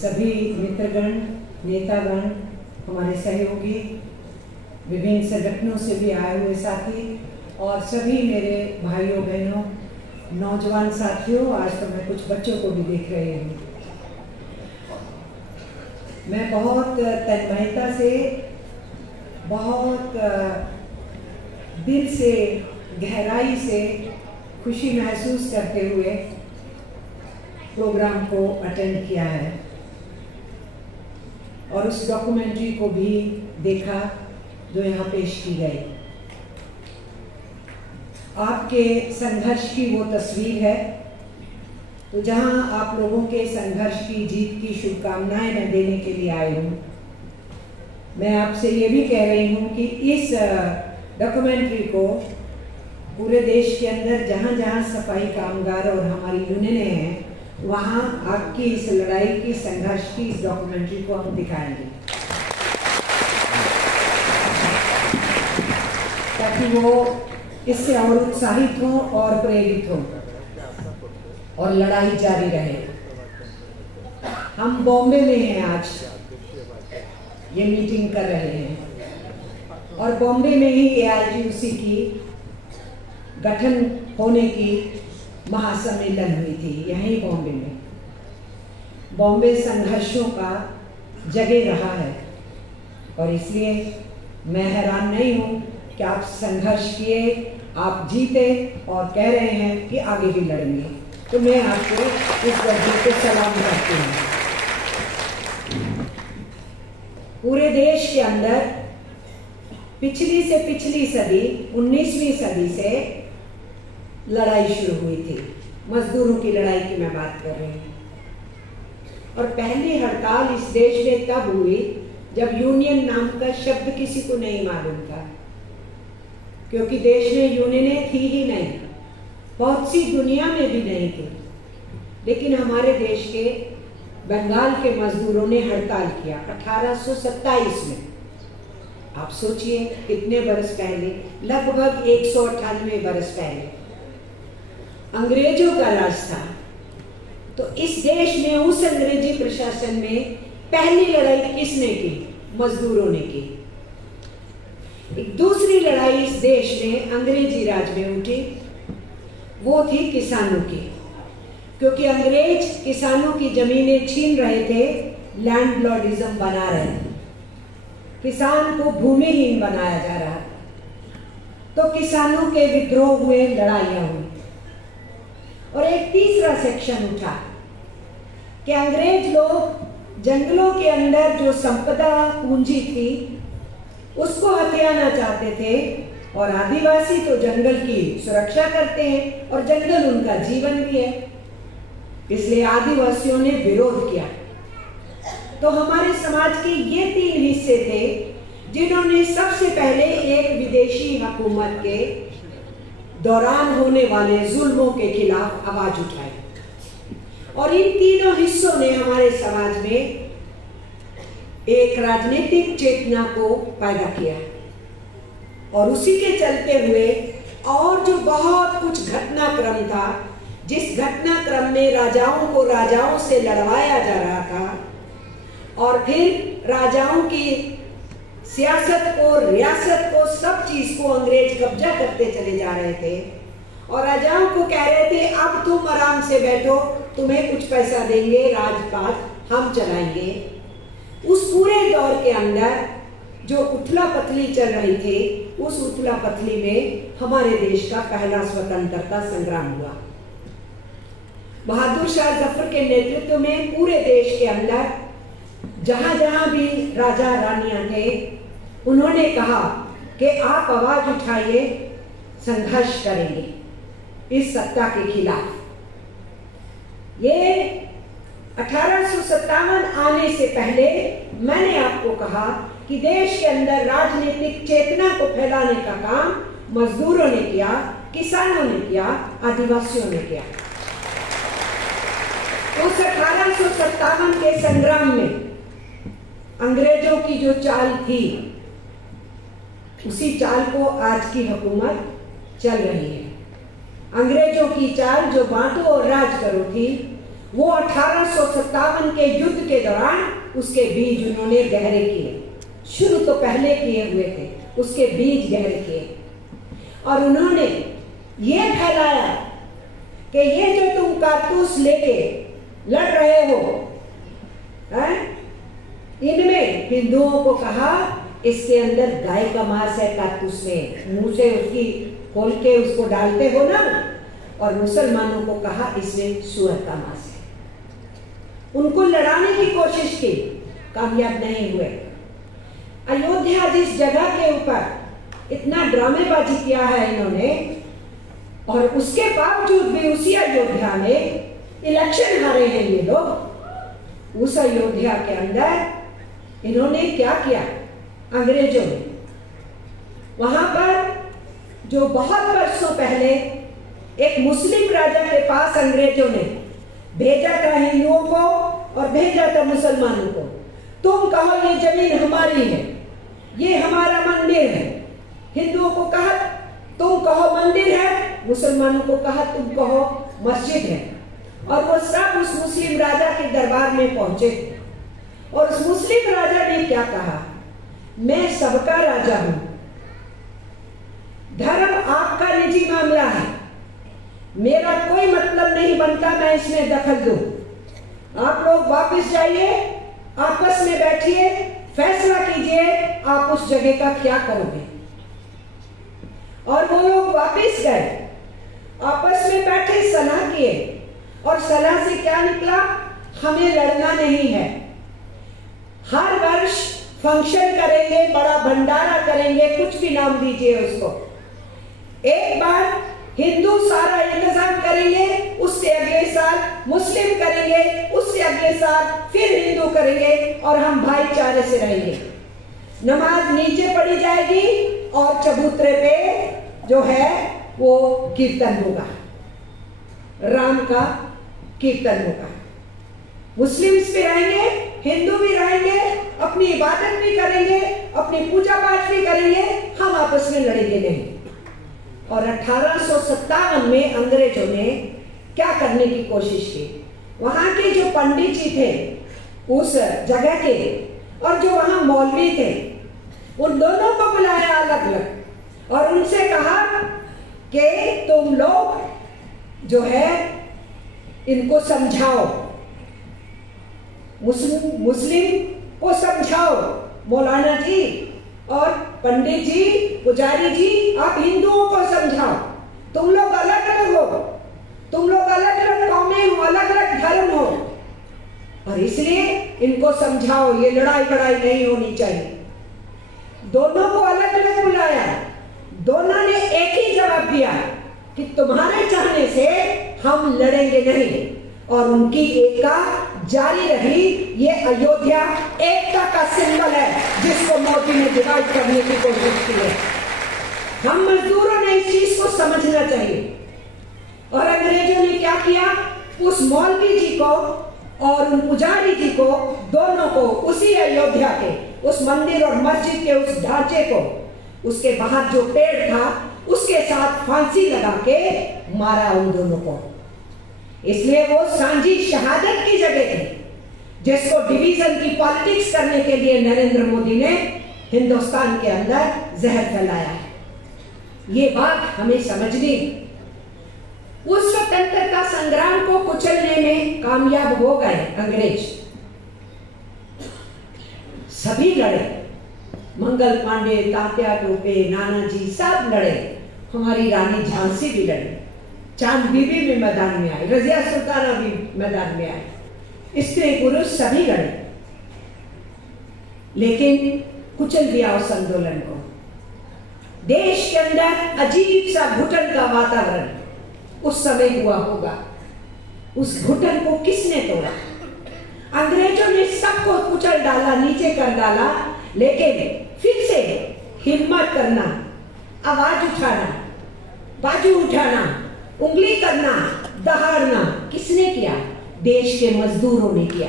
सभी मित्रगण, नेतागण, हमारे सहयोगी, विभिन्न संगठनों से भी आए हुए साथी और सभी मेरे भाइयों बहनों, नौजवान साथियों, आज तो मैं कुछ बच्चों को भी देख रही हूँ। मैं बहुत तन्मयता से, बहुत दिल से, गहराई से खुशी महसूस करते हुए प्रोग्राम को अटेंड किया है और उस डॉक्यूमेंट्री को भी देखा जो यहाँ पेश की गई। आपके संघर्ष की वो तस्वीर है, तो जहाँ आप लोगों के संघर्ष की जीत की शुभकामनाएं मैं देने के लिए आई हूँ। मैं आपसे ये भी कह रही हूँ कि इस डॉक्यूमेंट्री को पूरे देश के अंदर जहाँ जहाँ सफाई कामगार और हमारी यूनियनें हैं, वहाँ आपकी इस लड़ाई की, संघर्ष की इस डॉक्यूमेंट्री को हम दिखाएंगे ताकि वो इससे और उत्साहित हों और प्रेरित हों और लड़ाई जारी रहे। हम बॉम्बे में हैं, आज ये मीटिंग कर रहे हैं और बॉम्बे में ही AITUC की गठन होने की महासम्मेलन हुई थी, यहीं बॉम्बे में। बॉम्बे संघर्षों का जगह रहा है और इसलिए मैं हैरान नहीं हूँ कि आप संघर्ष किए, आप जीते और कह रहे हैं कि आगे भी लड़ेंगे। तो मैं आपको इस वजह से सलाम करती हूँ। पूरे देश के अंदर पिछली से पिछली सदी, 19वीं सदी से लड़ाई शुरू हुई थी। मजदूरों की लड़ाई की मैं बात कर रही हूँ। और पहली हड़ताल इस देश में तब हुई जब यूनियन नाम का शब्द किसी को नहीं मालूम था, क्योंकि देश में यूनियनें थी ही नहीं, बहुत सी दुनिया में भी नहीं थी। लेकिन हमारे देश के बंगाल के मजदूरों ने हड़ताल किया 1827 में। आप सोचिए कितने बरस पहले, लगभग 198 बरस पहले अंग्रेजों का राज था। तो इस देश में, उस अंग्रेजी प्रशासन में पहली लड़ाई किसने की? मजदूरों ने की। एक दूसरी लड़ाई इस देश में अंग्रेजी राज में उठी, वो थी किसानों की, क्योंकि अंग्रेज किसानों की जमीनें छीन रहे थे, लैंडलॉर्डिज्म बना रहे थे, किसान को भूमिहीन बनाया जा रहा था। तो किसानों के विद्रोह हुए, लड़ाइयां हुई। और एक तीसरा सेक्शन उठा कि अंग्रेज लोग जंगलों के अंदर जो संपदा पूंजी थी उसको हथियाना चाहते थे, और आदिवासी तो जंगल की सुरक्षा करते हैं और जंगल उनका जीवन भी है, इसलिए आदिवासियों ने विरोध किया। तो हमारे समाज के ये 3 हिस्से थे जिन्होंने सबसे पहले एक विदेशी हुकूमत के दौरान होने वाले जुल्मों के खिलाफ आवाज उठाई। और इन तीनों हिस्सों ने हमारे समाज में एक राजनीतिक चेतना को पैदा किया, और उसी के चलते हुए और जो बहुत कुछ घटनाक्रम था, जिस घटनाक्रम में राजाओं को राजाओं से लड़वाया जा रहा था, और फिर राजाओं की सियासत को, रियासत को, सब चीज को अंग्रेज कब्जा करते चले जा रहे थे, और राजाओं को कह रहे थे अब तुम आराम से बैठो, तुम्हें कुछ पैसा देंगे, राजपाट हम चलाएंगे। उस पूरे दौर के अंदर जो उथला पथली चल रही थी, उस उथला पथली में हमारे देश का पहला स्वतंत्रता संग्राम हुआ। बहादुर शाह जफर के नेतृत्व में पूरे देश के अंदर जहां जहां भी राजा रानियां थे, उन्होंने कहा कि आप आवाज उठाइए, संघर्ष करेंगे इस सत्ता के खिलाफ। ये 1857 आने से पहले मैंने आपको कहा कि देश के अंदर राजनीतिक चेतना को फैलाने का काम मजदूरों ने किया, किसानों ने किया, आदिवासियों ने किया। उस 1857 के संग्राम में अंग्रेजों की जो चाल थी, उसी चाल को आज की हुकूमत चल रही है। अंग्रेजों की चाल जो बांटो और राज करो थी, वो 1857 के युद्ध के दौरान उसके बीज उन्होंने गहरे किए। शुरू तो पहले किए हुए थे, उसके बीज गहरे किए और उन्होंने ये फैलाया कि ये जो तुम कारतूस लेके लड़ रहे हो, इनमें हिंदुओं को कहा इसके अंदर गाय का मांस है, कारतूस में मुंह से उसकी खोल के उसको डालते हो ना, और मुसलमानों को कहा इसमें सूअर का मांस है। उनको लड़ाने की कोशिश की, कामयाब नहीं हुए। अयोध्या जिस जगह के ऊपर इतना ड्रामेबाजी किया है इन्होंने, और उसके बावजूद भी उसी अयोध्या में इलेक्शन हारे हैं ये लोग। उस अयोध्या के अंदर इन्होंने क्या किया, अंग्रेजों ने वहां पर जो बहुत वर्षों पहले एक मुस्लिम राजा के पास अंग्रेजों ने भेजा था हिंदुओं को और भेजा था मुसलमानों को, तुम कहो ये जमीन हमारी है, ये हमारा मंदिर है। हिंदुओं को कहा तुम कहो मंदिर है, मुसलमानों को कहा तुम कहो मस्जिद है। और वो सब उस मुस्लिम राजा के दरबार में पहुंचे और उस मुस्लिम राजा ने क्या कहा, मैं सबका राजा हूं, धर्म आपका निजी मामला है, मेरा कोई मतलब नहीं बनता मैं इसमें दखल दूं। आप लोग वापस जाइए, आपस में बैठिए, फैसला कीजिए आप उस जगह का क्या करोगे। और वो लोग वापस गए, आपस में बैठे, सलाह किए और सलाह से क्या निकला, हमें लड़ना नहीं है, हर वर्ष फंक्शन करेंगे, बड़ा भंडारा करेंगे, कुछ भी नाम दीजिए उसको। एक बार हिंदू सारा इंतजाम करेंगे, उससे अगले साल मुस्लिम करेंगे, उससे अगले साल फिर हिंदू करेंगे और हम भाईचारे से रहेंगे। नमाज नीचे पढ़ी जाएगी और चबूतरे पे जो है वो कीर्तन होगा, राम का कीर्तन होगा। मुस्लिम्स भी रहेंगे, हिंदू भी रहेंगे, अपनी इबादत भी करेंगे, अपनी पूजा पाठ भी करेंगे, हम आपस में लड़ेंगे नहीं। और 1857 में अंग्रेजों ने क्या करने की कोशिश की, वहां के जो पंडित जी थे उस जगह के और जो वहां मौलवी थे, उन दोनों को बुलाया अलग अलग और उनसे कहा कि तुम लोग जो है इनको समझाओ, मुस्लिम को समझाओ, मौलाना जी और पंडित जी, पुजारी जी, आप हिंदुओं को समझाओ, तुम लोग अलग अलग हो, तुम लोग अलग अलग कौमें हो, अलग अलग धर्म हो, और इसलिए इनको समझाओ ये लड़ाई लड़ाई नहीं होनी चाहिए। दोनों को अलग अलग बुलाया, दोनों ने एक ही जवाब दिया कि तुम्हारे चाहने से हम लड़ेंगे नहीं, और उनकी एकता जारी रही। ये अयोध्या एकता का सिंबल है जिसको मोदी ने डिवाइड करने की कोशिश की है। हम मजदूरों ने इस चीज को समझना चाहिए। और अंग्रेजों ने क्या किया, उस मौलवी जी को और उन पुजारी जी को, दोनों को उसी अयोध्या के उस मंदिर और मस्जिद के उस ढांचे को, उसके बाहर जो पेड़ था उसके साथ फांसी लगा के मारा उन दोनों को। इसलिए वो सांझी शहादत की जगह थी जिसको डिवीजन की पॉलिटिक्स करने के लिए नरेंद्र मोदी ने हिंदुस्तान के अंदर जहर फैलाया है। ये बात हमें समझनी। उस स्वतंत्रता संग्राम को कुचलने में कामयाब हो गए अंग्रेज, सभी लड़े, मंगल पांडे, तात्या टोपे, नानाजी सब लड़े, हमारी रानी झांसी भी लड़ी, चांद बीबी भी मैदान में आई, रजिया सुल्ताना भी मैदान में आई, स्त्री पुरुष सभी लड़े, लेकिन कुचल दिया उस आंदोलन को। देश के अंदर अजीब सा घुटन का वातावरण उस समय हुआ होगा। उस घुटन को किसने तोड़ा? अंग्रेजों ने सबको कुचल डाला, नीचे कर डाला, लेकिन फिर से हिम्मत करना, आवाज उठाना, बाजू उठाना, उंगली करना, दहाड़ना किसने किया? देश के मजदूरों ने किया।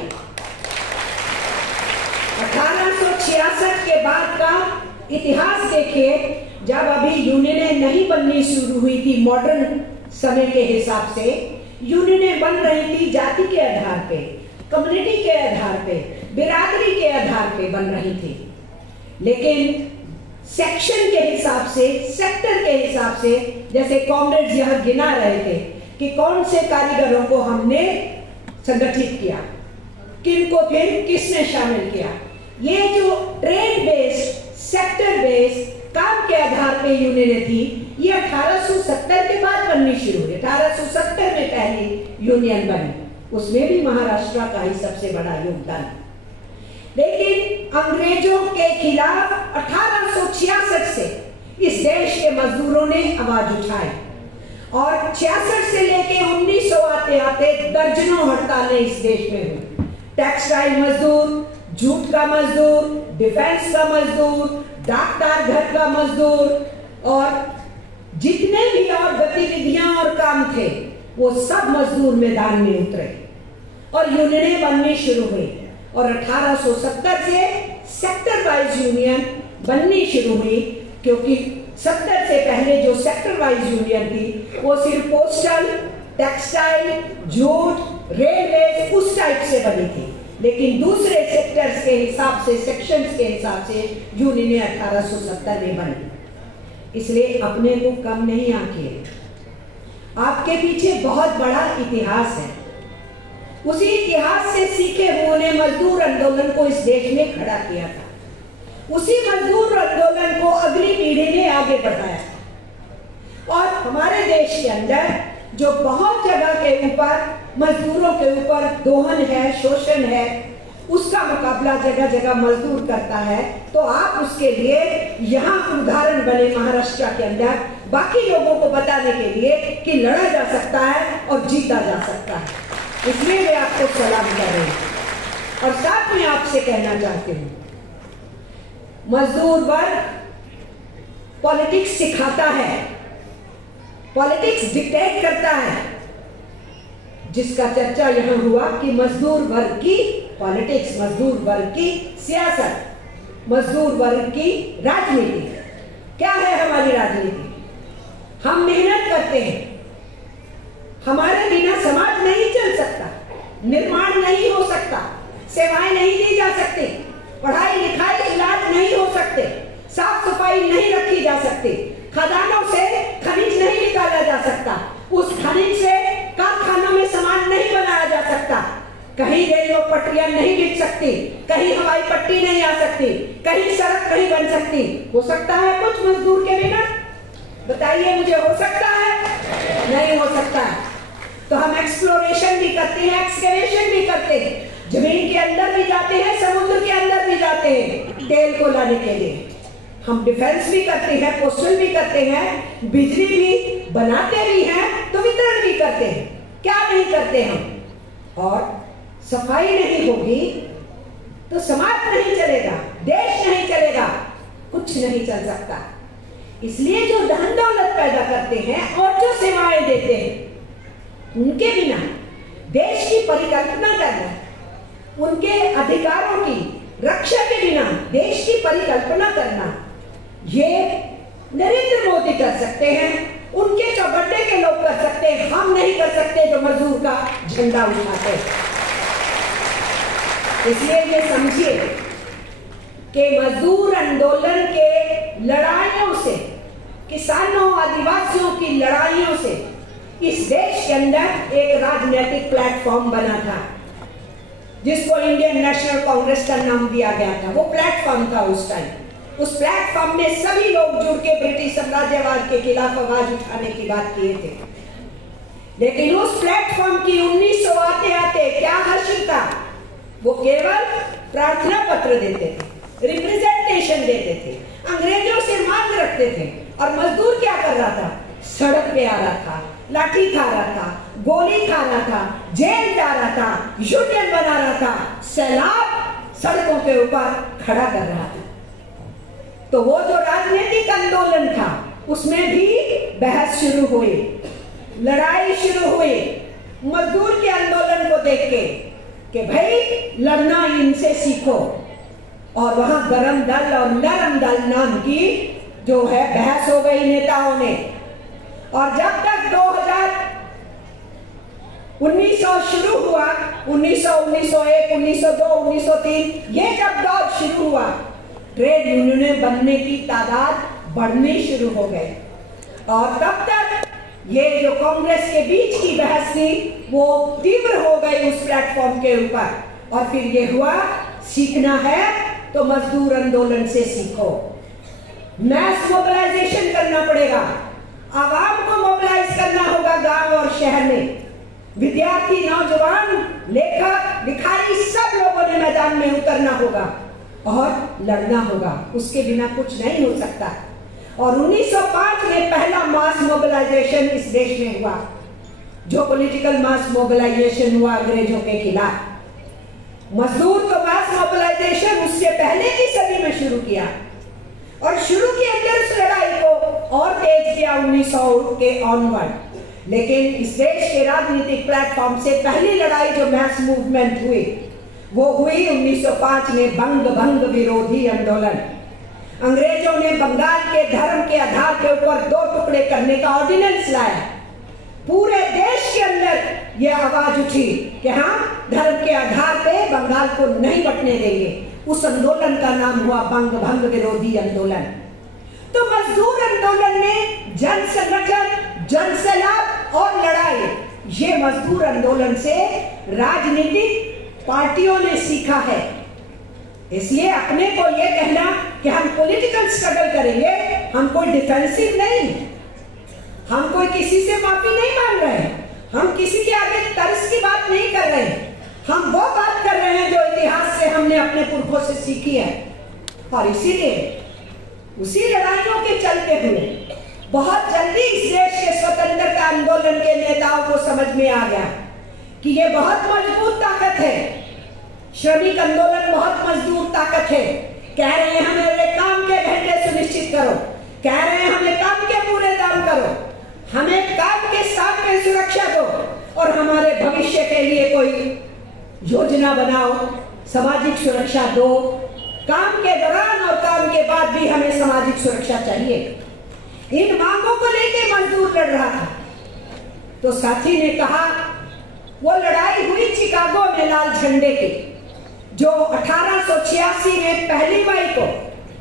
1866 के बाद का इतिहास देखिए, जब अभी यूनियनें नहीं बननी शुरू हुई थी मॉडर्न समय के हिसाब से, यूनियनें बन रही थी जाति के आधार पे, कम्युनिटी के आधार पे, बिरादरी के आधार पे बन रही थी। लेकिन सेक्शन के हिसाब से, सेक्टर के हिसाब से, जैसे कॉमरेड्स यहां गिना रहे थे कि कौन से कारीगरों को हमने संगठित किया, किनको फिर किसने शामिल किया। ये जो ट्रेड बेस्ड, सेक्टर बेस्ड काम के आधार पे यूनियनें थी, ये 1870 के बाद बननी शुरू हुई। 1870 में पहली यूनियन बनी, उसमें भी महाराष्ट्र का ही सबसे बड़ा योगदान। लेकिन अंग्रेजों के खिलाफ 1866 से इस देश के मजदूरों ने आवाज उठाई और 66 से लेके 1900 आते आते दर्जनों हड़तालें इस देश में हुई। टेक्सटाइल मजदूर, जूट का मजदूर, डिफेंस का मजदूर, डाकतार घर का मजदूर और जितने भी और गतिविधियां और काम थे, वो सब मजदूर मैदान में उतरे और यूनियनें बननी शुरू हुई। और 1870 से सेक्टर वाइज यूनियन बननी शुरू हुई, क्योंकि 70 से पहले जो सेक्टर वाइज यूनियन थी वो सिर्फ पोस्टल, टेक्सटाइल, जूट, रेलवे उस टाइप से बनी थी। लेकिन दूसरे सेक्टर्स के हिसाब से, सेक्शंस के हिसाब से यूनियनें 1870 में बनी। इसलिए अपने को कम नहीं आंकिए, आपके पीछे बहुत बड़ा इतिहास है। उसी इतिहास से सीखे हुए ने मजदूर आंदोलन को इस देश में खड़ा किया था। उसी मजदूर आंदोलन को अगली पीढ़ी ने आगे बढ़ाया और हमारे देश के अंदर जो बहुत जगह के ऊपर मजदूरों के ऊपर दोहन है, शोषण है, उसका मुकाबला जगह जगह मजदूर करता है। तो आप उसके लिए यहाँ उदाहरण बने महाराष्ट्र के अंदर, बाकी लोगों को बताने के लिए कि लड़ा जा सकता है और जीता जा सकता है। इसलिए मैं आपको सलाम कर रही हूं और साथ में आपसे कहना चाहती हूं, मजदूर वर्ग पॉलिटिक्स सिखाता है, पॉलिटिक्स डिक्टेट करता है। जिसका चर्चा यहां हुआ कि मजदूर वर्ग की पॉलिटिक्स, मजदूर वर्ग की सियासत, मजदूर वर्ग की राजनीति। क्या है हमारी राजनीति? हम मेहनत करते हैं, हमारे बिना समाज नहीं चल सकता, निर्माण नहीं हो सकता, सेवाएं नहीं दी जा सकती, पढ़ाई लिखाई इलाज नहीं हो सकते, साफ सफाई नहीं रखी जा सकती, खदानों से खनिज नहीं निकाला जा सकता, उस खनिज से कारखानों में सामान नहीं बनाया जा सकता, कहीं रेलवे पटरियां नहीं बिक सकती, कहीं हवाई पट्टी नहीं आ सकती, कहीं सड़क नहीं बन सकती। हो सकता है कुछ मजदूर के बिना? बताइए मुझे, हो सकता है? नहीं हो सकता। तो हम एक्सप्लोरेशन भी करते हैं, एक्सकेवेशन भी करते हैं, जमीन के अंदर भी जाते हैं, समुद्र के अंदर भी जाते हैं तेल को लाने के लिए। हम डिफेंस भी करते हैं, पोस्टल भी करते हैं, बिजली भी बनाते भी हैं, तो वितरण भी करते हैं। क्या नहीं करते हम? और सफाई नहीं होगी तो समाज नहीं चलेगा, देश नहीं चलेगा, कुछ नहीं चल सकता। इसलिए जो धन दौलत पैदा करते हैं और जो सेवाएं देते हैं, उनके बिना देश की परिकल्पना करना, उनके अधिकारों की रक्षा के बिना देश की परिकल्पना करना, ये नरेंद्र मोदी कर सकते हैं, उनके चौबट्टे के लोग कर सकते हैं, हम नहीं कर सकते जो मजदूर का झंडा उठाते हैं। इसलिए ये समझिए कि मजदूर आंदोलन के लड़ाइयों से, किसानों आदिवासियों की लड़ाइयों से इस देश के अंदर एक राजनीतिक प्लेटफॉर्म बना था, जिसको इंडियन नेशनल कांग्रेस का नाम दिया गया था। वो प्लेटफॉर्म था उस टाइम। उस प्लेटफॉर्म में सभी लोग जुड़ के ब्रिटिश साम्राज्यवाद के खिलाफ आवाज उठाने की बात किए थे। लेकिन उस प्लेटफॉर्म की 1900 आते आते क्या हासिल था? वो केवल प्रार्थना पत्र देते थे, रिप्रेजेंटेशन देते थे, अंग्रेजों से मांग रखते थे। और मजदूर क्या कर रहा था? सड़क पे आ रहा था, लाठी खा रहा था, गोली खा रहा था, जेल जा रहा था, यूनियन बना रहा था, सैलाब सड़कों के ऊपर खड़ा कर रहा था। तो वो जो राजनीतिक आंदोलन था, उसमें भी बहस शुरू हुई, लड़ाई शुरू हुई मजदूर के आंदोलन को देख के कि भाई लड़ना इनसे सीखो। और वहां गरम दल और नरम दल नाम की जो है बहस हो गई नेताओं ने। और जब तक 1900 शुरू हुआ, 1900, 1901, 1902, 1903, ये जब दौर शुरू हुआ, ट्रेड यूनियनें बनने की तादाद बढ़नी शुरू हो गई। और तब तक ये जो कांग्रेस के बीच की बहस थी वो तीव्र हो गई उस प्लेटफॉर्म के ऊपर। और फिर ये हुआ, सीखना है तो मजदूर आंदोलन से सीखो, मैस मोबिलाइजेशन करना पड़ेगा, आवाम को मोबिलाइज करना होगा गांव और शहर में। विद्यार्थी, नौजवान, लेखक, भिखारी, सब लोगों ने मैदान में उतरना होगा और लड़ना होगा, उसके बिना कुछ नहीं हो सकता। और 1905 में पहला मास मोबिलाइजेशन इस देश में हुआ, जो पॉलिटिकल मास मोबिलाइजेशन हुआ अंग्रेजों के खिलाफ। मजदूर तो मास मोबिलाइजेशन उससे पहले की सदी में शुरू किया और शुरू किया उस लड़ाई को और तेज किया 1900 के ऑनवर्ड। लेकिन इस देश के राजनीतिक प्लेटफॉर्म से पहली लड़ाई जो मैस मूवमेंट हुई वो हुई 1905 में बंग विरोधी आंदोलन। अंग्रेजों ने बंगाल के धर्म के आधार के ऊपर 2 टुकड़े करने का ऑर्डिनेंस लाया। पूरे देश के अंदर यह आवाज उठी कि हाँ, धर्म के आधार पे बंगाल को नहीं बंटने देंगे। उस आंदोलन का नाम हुआ बंग विरोधी आंदोलन। तो मजदूर आंदोलन में जन संगठन, जन सैलाब और लड़ाई, ये मजदूर आंदोलन से राजनीतिक पार्टियों ने सीखा है। इसलिए अपने को ये कहना कि हम पॉलिटिकल स्ट्रगल करेंगे, हम कोई डिफेंसिव नहीं, हम कोई किसी से माफी नहीं मांग रहे हैं, हम किसी के आगे तरस की बात नहीं कर रहे हैं, हम वो बात कर रहे हैं जो इतिहास से हमने अपने पुरखों से सीखी है। और इसीलिए उसी लड़ाइयों के चलते हुए बहुत जल्दी इस देश के स्वतंत्रता आंदोलन के नेताओं को समझ में आ गया कि ये बहुत मजबूत ताकत है। श्रमिक आंदोलन बहुत मजबूत ताकत है। कह रहे हैं हमें काम के घंटे सुनिश्चित करो, कह रहे हैं हमें काम के पूरे दाम करो, हमें काम के साथ में सुरक्षा दो और हमारे भविष्य के लिए कोई योजना बनाओ, सामाजिक सुरक्षा दो। काम के दौरान और काम के बाद भी हमें सामाजिक सुरक्षा चाहिए। इन मांगों को लेकर मजदूर लड़ रहा था। तो साथी ने कहा, वो लड़ाई हुई चिकागो में लाल झंडे की, जो 1886 में 1 मई को,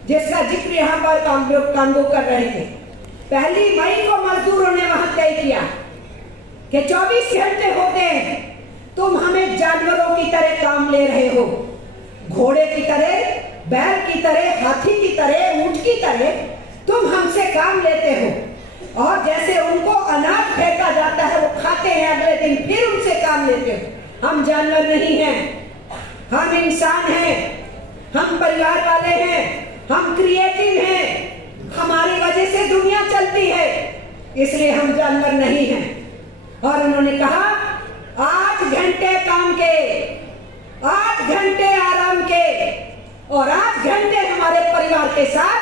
जिसका जिक्र यहाँ पर कांगो कर रहे थे, 1 मई को मजदूरों ने वहां तय किया कि 24 घंटे होते हैं, तुम हमें जानवरों की तरह काम ले रहे हो, घोड़े की तरह, बैल की तरह, हाथी की तरह, ऊंट की तरह तुम हमसे काम लेते हो। और जैसे उनको अनाज फेंका जाता है, वो खाते हैं, अगले दिन फिर उनसे काम लेते हो। हम जानवर नहीं हैं, हम इंसान हैं, हम परिवार वाले हैं, हम क्रिएटिव हैं, हमारी वजह से दुनिया चलती है, इसलिए हम जानवर नहीं हैं। और उन्होंने कहा, 8 घंटे काम के, 8 घंटे आराम के और 8 घंटे हमारे परिवार के साथ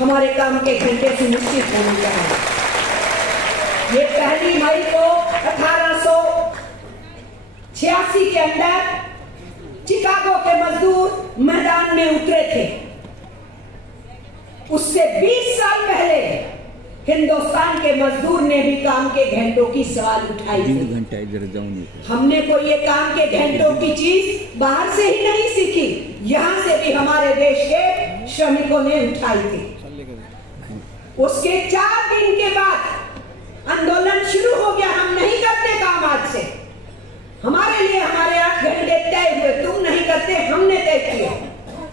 हमारे काम के घंटे सुनिश्चित होने चाहिए। ये 1 मई को 1886 के अंदर चिकागो के मजदूर मैदान में उतरे थे। उससे 20 साल पहले हिंदुस्तान के मजदूर ने भी काम के घंटों की सवाल उठाई थी। हमने कोई ये काम के घंटों की चीज बाहर से ही नहीं सीखी, यहाँ से भी हमारे देश के श्रमिकों ने उठाई थी। उसके 4 दिन के बाद आंदोलन शुरू हो गया। हम नहीं करते काम आज से, हमारे लिए हमारे 8 घंटे तय हुए, तुम नहीं करते, हमने तय किया।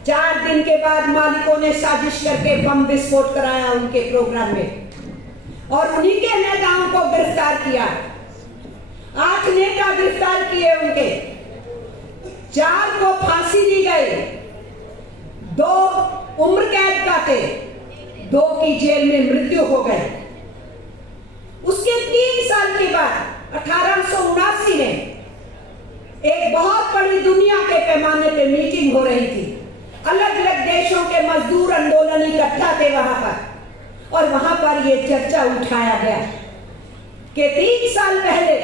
4 दिन के बाद मालिकों ने साजिश करके बम विस्फोट कराया उनके प्रोग्राम में और उन्हीं के नेताओं को गिरफ्तार किया। 8 नेता गिरफ्तार किए उनके, 4 को फांसी दी गई, 2 उम्र कैद काटे, 2 की जेल में मृत्यु हो गई। उसके 3 साल के बाद 1879 में एक बहुत बड़ी दुनिया के पैमाने पे मीटिंग हो रही थी। अलग अलग देशों के मजदूर आंदोलन इकट्ठा थे वहां पर और वहां पर यह चर्चा उठाया गया कि 3 साल पहले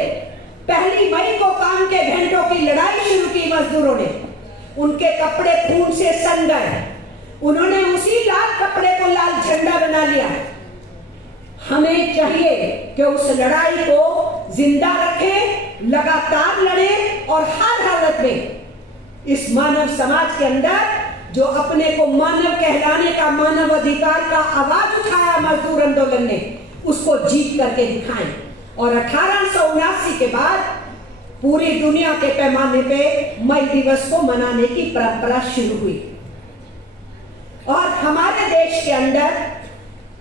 1 मई को काम के घंटों की लड़ाई शुरू की मजदूरों ने। उनके कपड़े खून से सन गए, उन्होंने उसी लाल कपड़े को लाल झंडा बना लिया। हमें चाहिए कि उस लड़ाई को जिंदा रखें, लगातार लड़े और हर हालत में इस मानव समाज के अंदर जो अपने को मानव कहलाने का, मानव अधिकार का आवाज उठाया मजदूर आंदोलन ने, उसको जीत करके दिखाएं। और 1879 के बाद पूरी दुनिया के पैमाने पे मई दिवस को मनाने की परंपरा शुरू हुई। और हमारे देश के अंदर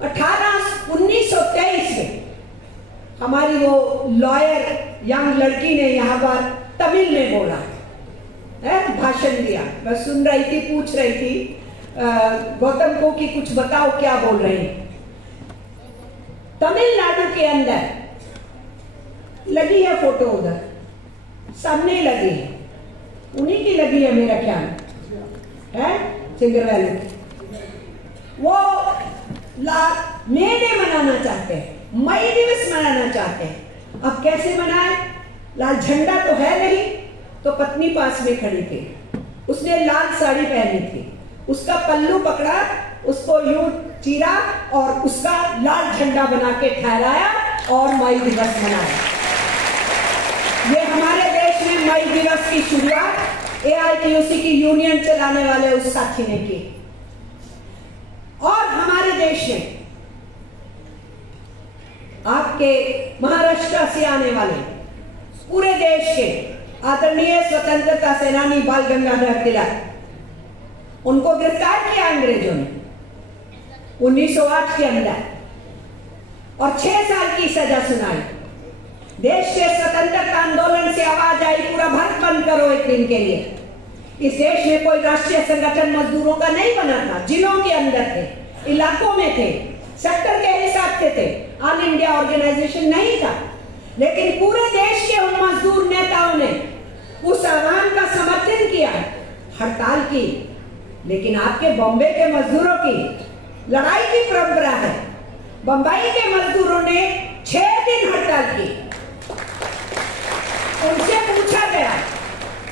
1923 में हमारी वो लॉयर यंग लड़की ने यहाँ पर तमिल में बोला भाषण दिया। मैं सुन रही थी, पूछ रही थी गौतम को कि कुछ बताओ क्या बोल रहे हैं। तमिलनाडु के अंदर लगी है फोटो, उधर सामने लगी है, उन्हीं की लगी है मेरा ख्याल है, सिंगर वैली। वो मे डे मनाना चाहते हैं, मई दिवस मनाना चाहते हैं। अब कैसे मनाए? लाल झंडा तो है नहीं, तो पत्नी पास में खड़ी थी, उसने लाल साड़ी पहनी थी, उसका पल्लू पकड़ा, उसको यूं चीरा और उसका लाल झंडा बना के ठहराया और मई दिवस मनाया। ये हमारे देश में मई दिवस की शुरुआत AITUC की यूनियन चलाने वाले उस साथी ने की। और हमारे देश में आपके महाराष्ट्र से आने वाले पूरे देश के आदरणीय स्वतंत्रता सेनानी बाल गंगाधर तिलक, उनको गिरफ्तार किया अंग्रेजों ने 1908 के अंदर और 6 साल की सजा सुनाई। देश के स्वतंत्रता आंदोलन से आवाज आई, पूरा भारत बंद करो एक दिन के लिए। इस देश में कोई राष्ट्रीय संगठन मजदूरों का नहीं बना था, जिलों के अंदर थे, इलाकों में थे, सेक्टर के हिसाब से थे, ऑल इंडिया ऑर्गेनाइजेशन नहीं था। लेकिन पूरे देश के उन मजदूर नेताओं ने उस आह्वान का समर्थन किया, हड़ताल की। लेकिन आपके बॉम्बे के मजदूरों की लड़ाई की परंपरा है। बंबई के मजदूरों ने 6 दिन हड़ताल की। उनसे पूछा गया,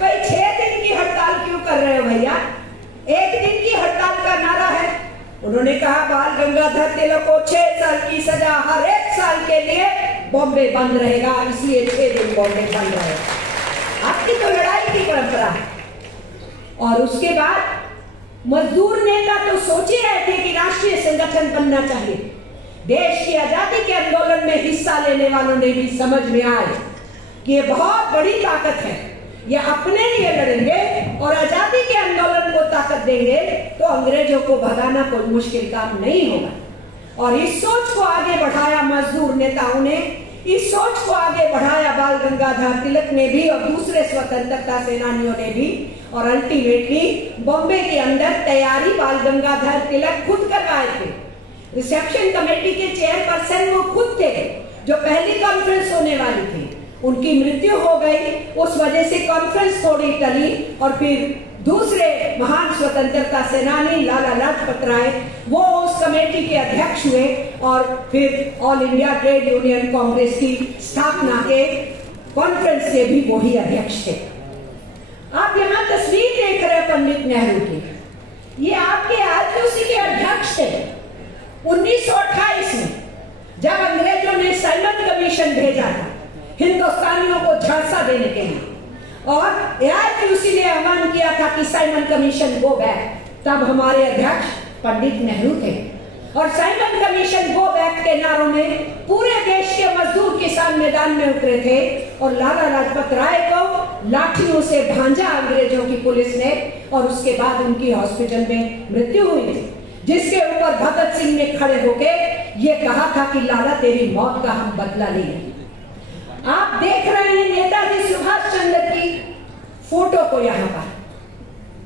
भाई 6 दिन की हड़ताल क्यों कर रहे हो भैया? 1 दिन की हड़ताल का नारा है। उन्होंने कहा बाल गंगाधर तिलक को 6 साल की सजा, हर 1 साल के लिए बॉम्बे बंद रहेगा, इसलिए 6 दिन बॉम्बे बंद रहेगा। आपकी तो लड़ाई की परंपरा है। और उसके बाद मजदूर नेता तो सोच ही रहे थे कि राष्ट्रीय संगठन बनना चाहिए। देश की आजादी के आंदोलन में हिस्सा लेने वालों ने भी समझ में आए कि ये बहुत बड़ी ताकत है, ये अपने लिए लड़ेंगे और आजादी के आंदोलन को ताकत देंगे तो अंग्रेजों को भगाना कोई मुश्किल काम नहीं होगा। और इस सोच को आगे बढ़ाया मजदूर नेताओं ने, इस सोच को आगे बढ़ाया बाल गंगाधर तिलक ने भी और दूसरे स्वतंत्रता सेनानियों ने भी। और अल्टीमेटली बॉम्बे के अंदर तैयारी बाल गंगाधर तिलक खुद करवाए थे। रिसेप्शन कमेटी के चेयरपर्सन वो खुद थे। जो पहली कॉन्फ्रेंस होने वाली थी उनकी मृत्यु हो गई, उस वजह से कॉन्फ्रेंस थोड़ी टली और फिर दूसरे महान स्वतंत्रता सेनानी लाला लाजपत राय वो उस कमेटी के अध्यक्ष हुए और फिर all India trade union Congress की स्थापना के कॉन्फ्रेंस के भी वही अध्यक्ष थे। आप यहाँ तस्वीर देख रहे हैं पंडित नेहरू की, ये आपके AITUC के अध्यक्ष थे 1928 में, जब अंग्रेजों ने साइमन कमीशन भेजा था हिंदुस्तानियों को झांसा देने के लिए और AITUC ने आह्वान किया था कि साइमन कमीशन गो बैक। तब हमारे अध्यक्ष पंडित नेहरू थे और साइमन कमीशन गो बैक के नारों में पूरे देश के मजदूर किसान मैदान में उतरे थे और लाला लाजपत राय को लाठियों से भांजा अंग्रेजों की पुलिस ने और उसके बाद उनकी हॉस्पिटल में मृत्यु हुई थी, जिसके ऊपर भगत सिंह ने खड़े होकर ये कहा था कि लाला तेरी मौत का हम बदला लेंगे। आप देख रहे हैं नेताजी सुभाष चंद्र की फोटो को यहाँ पर,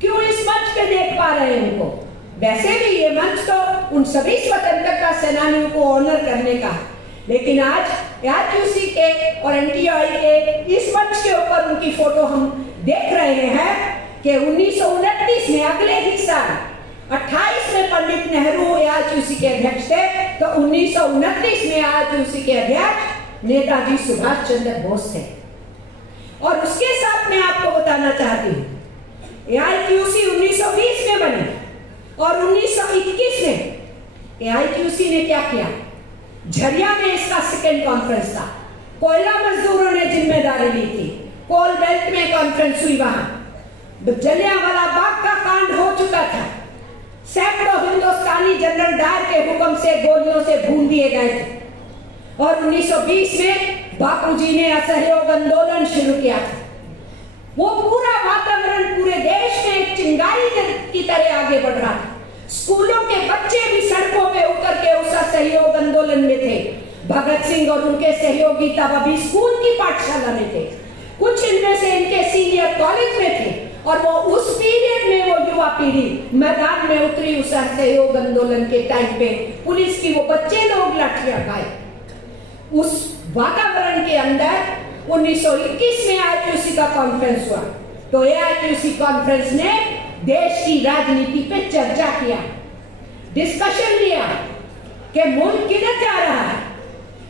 क्यों इस मंच पे देख पा रहे हैं उनको? वैसे भी ये मंच तो उन सभी स्वतंत्रता सेनानियों को ऑनर करने का, लेकिन आज AITUC के और NTI के इस मंच के ऊपर उनकी फोटो हम देख रहे हैं कि 1929 में अगले ही साल 28 में पंडित नेहरू AITUC के अध्यक्ष थे, तो 1929 में AITUC के अध्यक्ष नेताजी सुभाष चंद्र बोस थे। और उसके साथ मैं आपको बताना चाहती हूँ AITUC 1920 में बनी और 1921 में AITUC ने क्या किया, झरिया में इसका सेकेंड कॉन्फ्रेंस था। कोयला मजदूरों ने जिम्मेदारी ली थी। कोल बेल्ट में कॉन्फ्रेंस हुई, वहां जलियांवाला बाग का कांड हो चुका था। सैकड़ों हिंदुस्तानी जनरल डायर के हुक्म से गोलियों से भून दिए गए थे। और 1920 में बापूजी ने असहयोग आंदोलन शुरू किया था। वो पूरा वातावरण पूरे देश में एक चिंगारी की तरह आगे बढ़ रहा था। स्कूलों के बच्चे भी सड़कों पे उतर के उस असहयोग आंदोलन में थे। भगत सिंह और उनके सहयोगी तब अभी स्कूल की पाठशाला में थे, कुछ इनमें से इनके सीनियर कॉलेज में थे, और वो उस पीरियड में वो युवा पीढ़ी मैदान में उतरी उस असहयोग आंदोलन के टाइम पे। पुलिस की वो बच्चे लोग लाठियां खाए। उस वातावरण के अंदर 1921 में AITUC का कॉन्फ्रेंस हुआ। तो AITUC कॉन्फ्रेंस ने देश की राजनीति पे चर्चा किया, डिस्कशन लिया कि मुल्क किधर जा रहा है,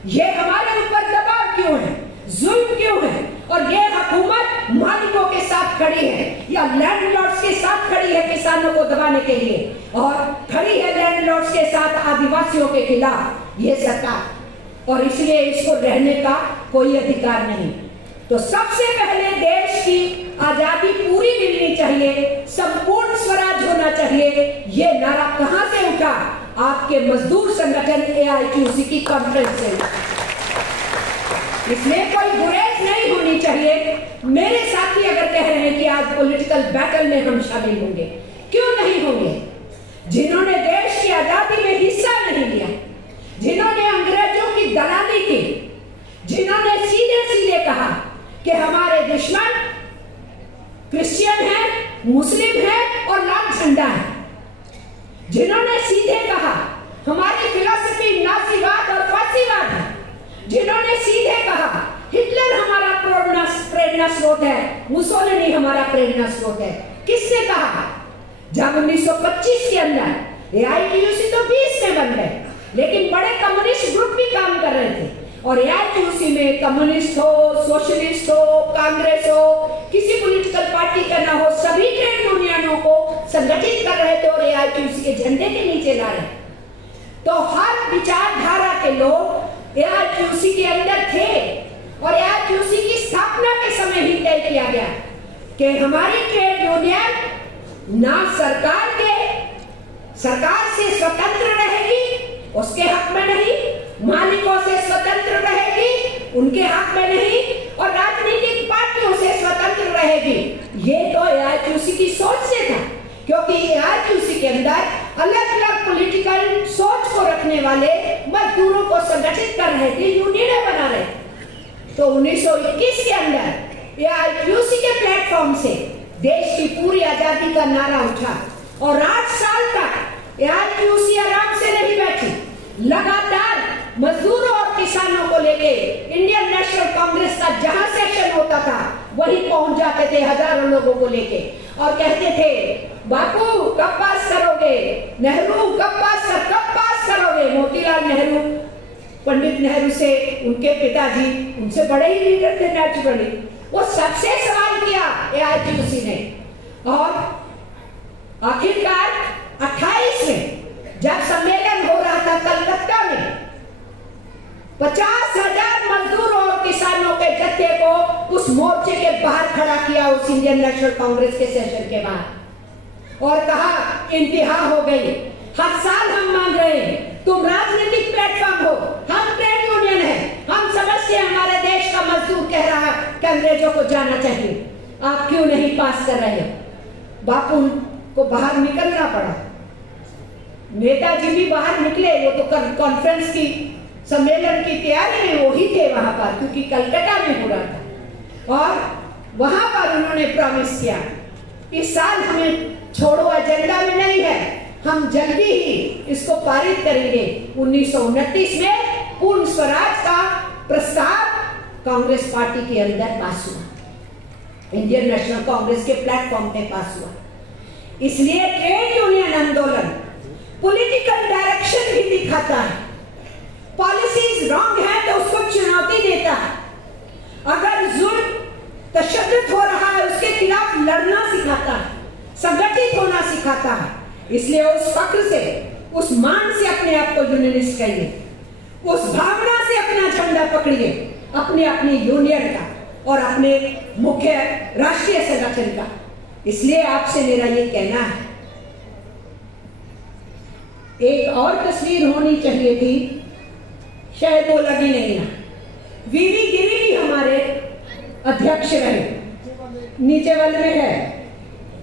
ये हमारे ऊपर दबाव क्यों है, जुल्म क्यों है, और ये हुकूमत मालिकों के साथ खड़ी है या लैंडलॉर्ड्स के साथ खड़ी है किसानों को दबाने के लिए, और खड़ी है लैंडलॉर्ड्स के साथ आदिवासियों के खिलाफ ये सरकार, और इसलिए इसको रहने का कोई अधिकार नहीं। तो सबसे पहले देश की आजादी पूरी मिलनी चाहिए, संपूर्ण स्वराज होना चाहिए। ये नारा कहां से उठा? आपके मजदूर संगठन AITUC की कॉन्फ्रेंस से। इसमें कोई गुरेज नहीं होनी चाहिए। मेरे साथी अगर कह रहे हैं कि आज पॉलिटिकल बैटल में हम शामिल होंगे, क्यों नहीं होंगे? जिन्होंने देश की आजादी में हिस्सा नहीं लिया, जिन्होंने अंग्रेजों की दलाली की, जिन्होंने सीधे सीधे कहा कि हमारे दुश्मन क्रिश्चियन है, मुस्लिम है और लाल झंडा है, जिन्होंने सीधे कहा हमारी फिलॉसफी नाजीवाद और फासीवाद है, जिन्होंने सीधे कहा हिटलर हमारा प्रेरणा स्रोत है, मुसोलिनी हमारा प्रेरणा स्रोत है। किसने कहा? जब 1925 के अंदर AITUC तो 20 में बन गए, लेकिन बड़े कम्युनिस्ट ग्रुप भी काम कर रहे थे, और AITUC में कम्युनिस्ट हो, सोशलिस्ट हो, कांग्रेस हो, किसी पॉलिटिकल पार्टी का ना हो, सभी ट्रेड यूनियनों को संगठित कर रहे थे और AITUC के झंडे के नीचे ला रहे। तो हर विचारधारा के लोग AITUC के अंदर थे, और AITUC की स्थापना के समय ही तय किया गया कि हमारी ट्रेड यूनियन ना सरकार से स्वतंत्र रहेगी, उसके हक में नहीं, मालिकों से स्वतंत्र रहेगी, उनके हक में नहीं, और राजनीतिक पार्टियों से स्वतंत्र रहेगी। ये तो AITUC की सोच से था, क्योंकि AITUC के अंदर अलग अलग पॉलिटिकल सोच को रखने वाले मजदूरों को संगठित कर रहे थे, यूनियनें बना रहे थे। तो 1921 के अंदर AITUC के प्लेटफॉर्म से देश की पूरी आजादी का नारा उठा, और 8 साल तक AITUC आराम से नहीं बैठी। लगातार मजदूरों और किसानों को लेके इंडियन नेशनल कांग्रेस का जहां सेक्शन होता था वहीं पहुंच जाते थे हजारों लोगों को लेके, और कहते थे बापू कब पास करोगे, नेहरू कब पास करोगे। मोतीलाल नेहरू, पंडित नेहरू से उनके पिताजी, उनसे बड़े ही लीडर थे नेचुरली, वो सबसे सवाल किया AITUC ने, और आखिरकार 28 में जब सम्मेलन हो रहा था कलकत्ता में, 50,000 मजदूरों और किसानों के जत्थे को उस मोर्चे के बाहर खड़ा किया, उस इंडियन नेशनल कांग्रेस के सेशन के बाहर, और कहा इंतहा हो गई। हर साल हम मांग रहे हैं, तुम राजनीतिक प्लेटफॉर्म हो, हम ट्रेड यूनियन है, हम समझते हैं हमारे देश का मजदूर कह रहा है कि अंग्रेजों को जाना चाहिए, आप क्यों नहीं पास कर रहे हो। बापू को बाहर निकलना पड़ा, नेताजी भी बाहर निकले, वो तो कॉन्फ्रेंस की सम्मेलन की तैयारी में वही थे वहां पर, क्योंकि कलकत्ता में हो रहा था, और वहां पर उन्होंने प्रॉमिस किया इस साल हमें छोड़ो एजेंडा में नहीं है, हम जल्दी ही इसको पारित करेंगे। 1929 में पूर्ण स्वराज का प्रस्ताव कांग्रेस पार्टी के अंदर पास हुआ, इंडियन नेशनल कांग्रेस के प्लेटफॉर्म पे पास हुआ। इसलिए ट्रेड यूनियन आंदोलन पॉलिटिकल डायरेक्शन भी दिखाता है, पॉलिसीज रॉन्ग है तो उसको चुनौती देता है, अगर जुल्म तशद्दुद हो रहा है उसके खिलाफ लड़ना सिखाता है, संगठित होना सिखाता है। इसलिए उस फक्र से, उस मान से अपने आप को यूनियनिस्ट कहिए, उस भावना से अपना झंडा पकड़िए, अपने अपने यूनियन का और अपने मुख्य राष्ट्रीय संगठन का। इसलिए आपसे मेरा ये कहना है, एक और तस्वीर होनी चाहिए थी, शायद वो लगी नहीं ना। वीवी गिरी भी हमारे अध्यक्ष रहे, नीचे वाले में है,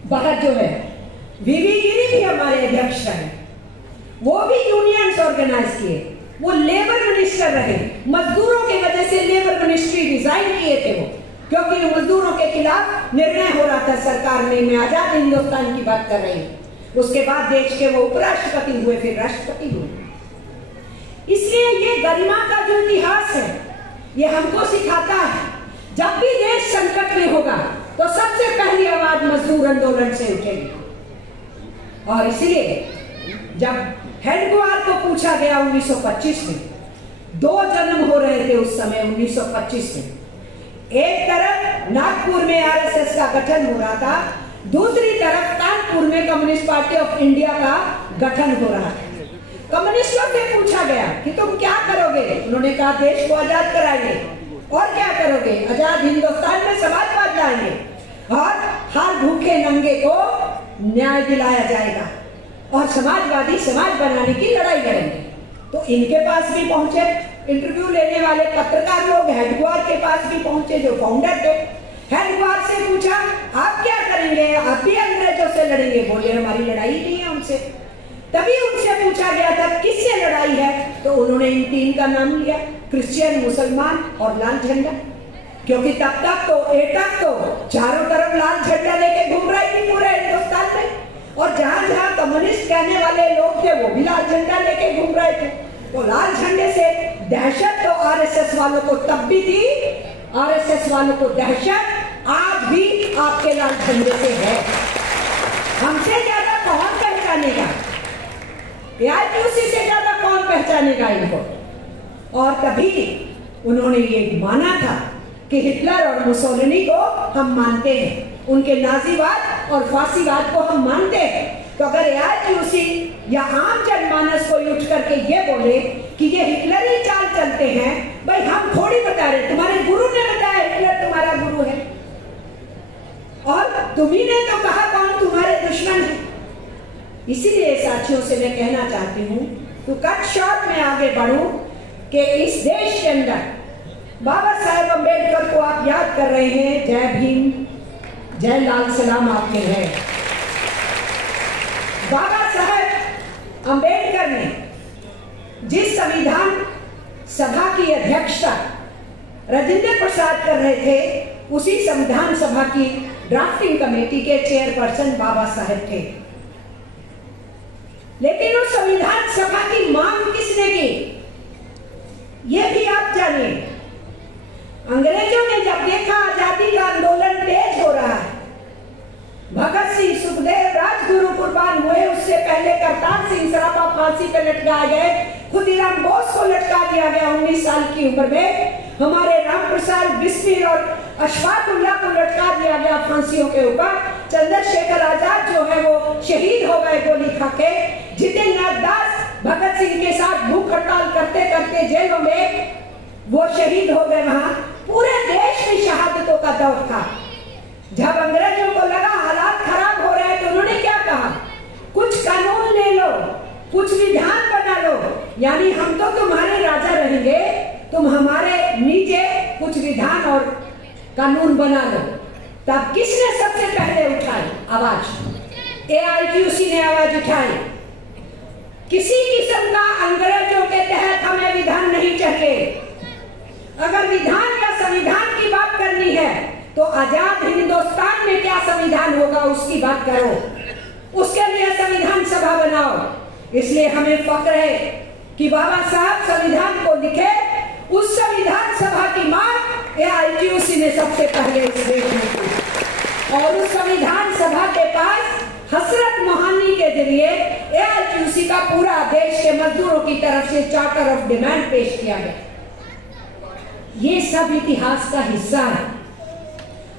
बाहर जो है, वीवी गिरी भी हमारे अध्यक्ष रहे। वो भी यूनियंस ऑर्गेनाइज किए, वो लेबर मिनिस्टर रहे। मजदूरों की वजह से लेबर मिनिस्ट्री रिजाइन किए थे वो, क्योंकि मजदूरों के खिलाफ निर्णय हो रहा था सरकार में। मैं आजाद हिंदुस्तान की बात कर रही हूँ। उसके बाद देश के वो उपराष्ट्रपति हुए, फिर राष्ट्रपति हुए। इसलिए ये गरिमा का जो इतिहास है, ये हमको सिखाता है, जब भी देश संकट में होगा तो सबसे पहली आवाज मजदूर आंदोलन से उठेगी। और इसलिए जब हेडक्वार को पूछा गया 1925 में, 2 जन्म हो रहे थे उस समय 1925 में। एक तरफ नागपुर में आरएसएस का गठन हो रहा था, दूसरी तरफ कानपुर में कम्युनिस्ट पार्टी ऑफ इंडिया का गठन हो रहा था। कम्युनिस्टों से पूछा गया कि तुम क्या करोगे? उन्होंने कहा देश को आजाद कराएंगे। और क्या करोगे? आजाद हिंदुस्तान में समाजवाद लाएंगे और हर भूखे नंगे को न्याय दिलाया जाएगा और समाजवादी समाज बनाने की लड़ाई लड़ेंगे। तो इनके पास भी पहुंचे, इंटरव्यू लेने वाले पत्रकार लोग हेडक्वार के पास भी पहुंचे, जो फाउंडर थे। हेडक्वार से पूछा आप क्या करेंगे? आप भी अंग्रेजों से लड़ेंगे? बोले हमारी लड़ाई नहीं है उनसे। तभी उनसे पूछा गया था किससे लड़ाई है, तो उन्होंने इन 3 का नाम लिया, क्रिश्चियन, मुसलमान और लाल झंडा। क्योंकि तब तक तो चारों तरफ लाल झंडा लेके घूम रही थी पूरे हिंदुस्तान में, और जहां जहां कम्युनिस्ट कहने वाले लोग थे वो भी लाल झंडा लेके घूम रहे थे। तो लाल झंडे से दहशत तो आरएसएस वालों को तब भी थी, आरएसएस वालों को दहशत आज भी आपके लाल झंडे से है। हमसे ज्यादा कौन पहचानेगा? एआईटीयूसी से ज्यादा कौन पहचानेगा इनको? और तभी उन्होंने ये माना था कि हिटलर और मुसोलिनी को हम मानते हैं, उनके नाजीवाद और फांसीवाद को हम मानते हैं। तो अगर एआईटीयूसी या आम जनमानस को उठ करके ये बोले कि ये हिटलर ही चाल चलते हैं, भाई हम थोड़ी बता रहे, तुम्हारे गुरु ने बताया हिटलर तुम्हारा गुरु है, और तुम्ही ने तो कहा कौन तुम्हारे दुश्मन है। इसीलिए साथियों से मैं कहना चाहती हूँ, तो कट शॉर्ट में आगे बढ़ूं कि इस देश के अंदर बाबा साहेब अम्बेडकर को आप याद कर रहे हैं, जय भीम, जय लाल सलाम आपके हैं। बाबा साहेब अम्बेडकर ने जिस संविधान सभा की अध्यक्षता राजेंद्र प्रसाद कर रहे थे, उसी संविधान सभा की ड्राफ्टिंग कमेटी के चेयरपर्सन बाबा साहेब थे। लेकिन उस संविधान सभा की मांग किसने की, ये भी आप जानिए। अंग्रेजों ने जब देखा आजादी का आंदोलन तेज हो रहा है, भगत सिंह, सुखदेव, राजगुरु कुर्बान हुए, उससे पहले करतार सिंह सराफा फांसी पे लटकाए गए, खुदीराम बोस को लटका दिया गया 19 साल की उम्र में, हमारे रामप्रसाद बिस्मिल और अशफाकुल्लाह को लटका दिया गया फांसियों के ऊपर, चंद्रशेखर आजाद जो है वो शहीद हो गए गोली खाके, जितेंद्र दास भगत सिंह के साथ भूख हड़ताल करते करते जेलों में वो शहीद हो गए। वहां पूरे देश में शहादतों का दौर था। जब अंग्रेजों को लगा हालात खराब हो रहे हैं, तो उन्होंने क्या कहा, कुछ कानून ले लो, कुछ विधान बना लो, यानी हम तो तुम्हारे राजा रहेंगे, तुम हमारे नीचे कुछ विधान और कानून बना लो। तब किसने सबसे पहले उठाई आवाज? एआईटीयूसी ने आवाज उठाई। किसी किस्म का अंग्रेजों के तहत हमें विधान नहीं चाहिए। अगर विधान या संविधान की बात करनी है तो आजाद हिंदुस्तान में क्या संविधान होगा उसकी बात करो, उसके लिए संविधान सभा बनाओ। इसलिए हमें फक्र है कि बाबा साहब संविधान को लिखे, उस संविधान सभा की मांग एआईटीयूसी ने सबसे पहले इस देश में की, और उस संविधान सभा के पास हसरत मोहानी के जरिए एआईटीयूसी का पूरा देश के मजदूरों की तरफ से चार्टर ऑफ डिमांड पेश किया गया। ये सब इतिहास का हिस्सा है,